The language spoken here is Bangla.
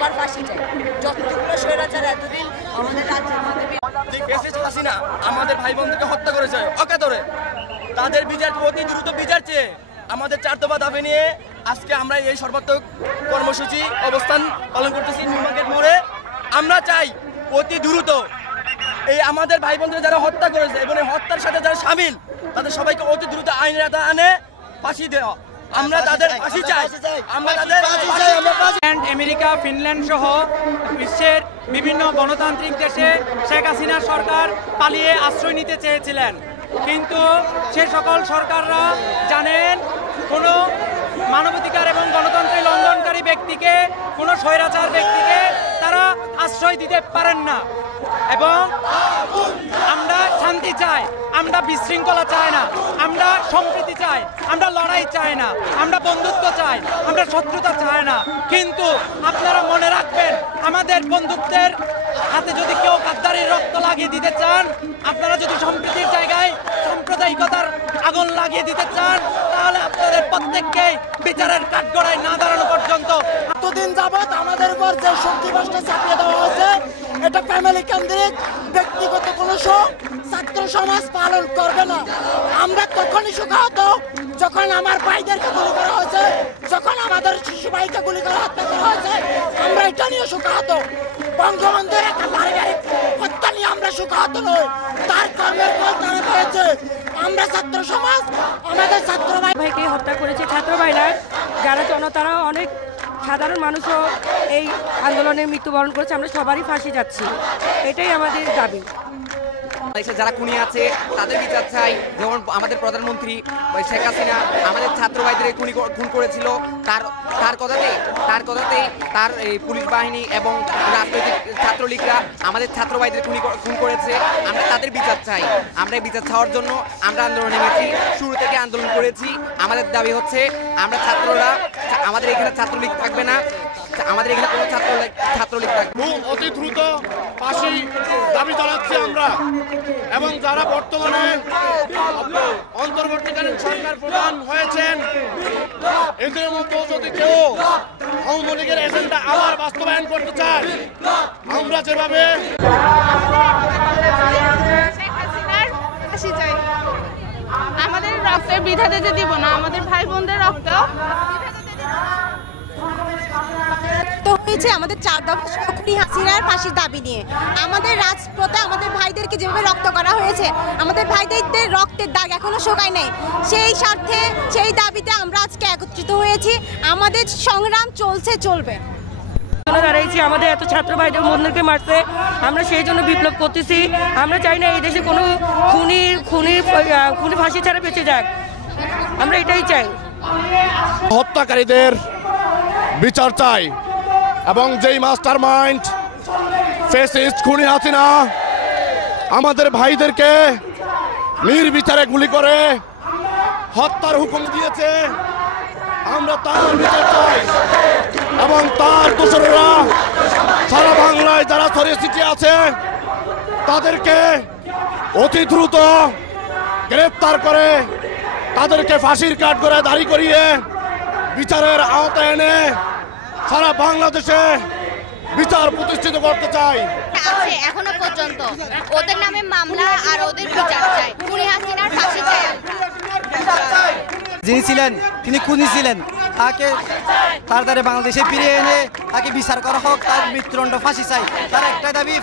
সবার ফাঁসি চাই। যতগুলো স্বৈরাচার এতদিন আমাদের রাজ্যের মধ্যে হাসিনা আমাদের ভাই বোনদেরকে হত্যা করেছে অকাতরে, তাদের বিচার অতি দ্রুত বিচার চেয়ে আমাদের 4 দফা দাবি নিয়ে আজকে আমরা এই সর্বাত্মক কর্মসূচি অবস্থান পালন করতেছি নিউ মার্কেট মোড়ে। আমরা চাই অতি দ্রুত এই আমাদের ভাই বোনদের যারা হত্যা করেছে এবং এই হত্যার সাথে যারা শামিল তাদের সবাইকে অতি দ্রুত আইনের আওতায় আনে ফাঁসি দেওয়া। আমরা তাদের ফাঁসি চাই, আমরা তাদের আমেরিকা, ফিনল্যান্ড সহ বিশ্বের বিভিন্ন গণতান্ত্রিক দেশে শেখ হাসিনা সরকার পালিয়ে আশ্রয় নিতে চেয়েছিলেন, কিন্তু সে সকল সরকাররা জানেন কোনো মানবাধিকার এবং গণতন্ত্রের লঙ্ঘনকারী ব্যক্তিকে, কোনো স্বৈরাচার ব্যক্তিকে তারা আশ্রয় দিতে পারেন না। এবং আমরা শান্তি চাই, আমরা বিশৃঙ্খলা চাই না, আমরা সম্প্রীতি চাই, আমরা লড়াই চাই না, আমরা বন্ধুত্ব চাই, আমরা শত্রুতা চাই না। কিন্তু আপনারা মনে রাখবেন, আমাদের বন্ধুত্বের হাতে যদি কেউ গাদ্দারির রক্ত লাগিয়ে দিতে চান, আপনারা যদি সম্প্রীতির জায়গায় সাম্প্রদায়িকতার আগুন লাগিয়ে দিতে চান, তাহলে আপনাদের প্রত্যেককেই বিচারের কাঠগড়ায় না দাঁড়ানো পর্যন্ত এতদিন যাবৎ আমাদের উপর যে শক্তিবাসটা চাপিয়ে দেওয়া হয়েছে, এটা ফ্যামিলি কেন্দ্রিক, ব্যক্তিগত কোনো ছাত্র সমাজ পালন করবে না। আমরা তখনই সুখাহত যখন আমার ভাইদেরকে গুলি করা হয়েছে, যখন আমাদের শিশু ভাইকে গুলি করা হত্যা করা হয়েছে, আমরা এটা নিয়ে সুখাহত। বঙ্গবন্ধুর একটা পারিবারিক হত্যা নিয়ে আমরা সুখাহত নই, তার কর্মের ফল তারা পেয়েছে। আমরা ছাত্র সমাজ আমাদের ছাত্র ভাইকে হত্যা করেছে ছাত্র ভাইরা, যারা জনতারা অনেক সাধারণ মানুষও এই আন্দোলনে মৃত্যুবরণ করেছে। আমরা সবারই ফাঁসি যাচ্ছি, এটাই আমাদের দাবি। যারা খুনি আছে তাদের বিচার চাই। যেমন আমাদের প্রধানমন্ত্রী শেখ হাসিনা আমাদের ছাত্র ভাইদের খুন করেছিল, তার কথাতেই তার এই পুলিশ বাহিনী এবং রাজনৈতিক ছাত্রলীগরা আমাদের ছাত্র ভাইদের খুন করেছে। আমরা তাদের বিচার চাই। আমরা বিচার চাওয়ার জন্য আমরা আন্দোলনে নেমেছি, শুরু থেকে আন্দোলন করেছি। আমাদের দাবি হচ্ছে আমরা ছাত্ররা, আমাদের এখানে ছাত্রলীগ থাকবে না, আমাদের এখানে কোনো ছাত্রলীগ থাকবে। অতি দ্রুত ফাঁসি দাবি জানাচ্ছি আমরা। এবং যারা বর্তমানে অন্তর্বর্তীকালীন সরকার প্রধান হয়েছেন, এদের মতো যদি কেউ আওয়ামী লীগের এজেন্ডা আবার বাস্তবায়ন করতে চায়, আমরা যেভাবে আমাদের রক্তে বিধাতে যে দিব না, আমাদের ভাই বোনদের রক্ত তো হয়েছে আমাদের 4 দফা খুনি হাসিনার ফাঁসির দাবি নিয়ে। আমাদের রাজপথে আমাদের ভাইদেরকে যেভাবে রক্ত করা হয়েছে, আমাদের ভাইদের রক্তের দাগ এখনো শুকায় নাই। সেই স্বার্থে, সেই দাবিতে আমরা আজকে একত্রিত হয়েছি। আমাদের সংগ্রাম চলবে। দাঁড়াইছি, আমাদের এত ছাত্র ভাইদের বন্ধুকে মারছে, আমরা সেই জন্য বিপ্লব করতেছি। আমরা চাই না এই দেশে কোনো খুনি ফাঁসি ছাড়া বেঁচে যাক, আমরা এটাই চাই। হত্যাকারীদের বিচার চাই এবং যেই মাস্টার মাইন্ড ফ্যাসিস্ট খুনি হাসিনা আমাদের ভাইদেরকে নির্বিচারে গুলি করে হত্যার হুকুম দিয়েছে, আমরা তার বিচার চাই। এবং তার দোসররা সারা বাংলায় যারা ছড়িয়ে ছিটিয়ে আছে তাদেরকে অতি দ্রুত গ্রেফতার করে তাদেরকে ফাঁসির কাঠগড়ায় দাঁড়ি করিয়ে বিচারের আওতায় এনে সারা বাংলাদেশে বিচার প্রতিষ্ঠিত করতে চাই। এখনো পর্যন্ত ওদের নামে মামলা আর ওদের বিচার চাই। খুনি হাসিনার ফাঁসি চাই। যিনি ছিলেন তিনি খুনি ছিলেন, তাকে তাড়াতাড়ি বাংলাদেশে ফিরিয়ে এনে তাকে বিচার করা হোক, তার মৃত্যুদণ্ড ফাঁসি চাই। তার একটা দাবি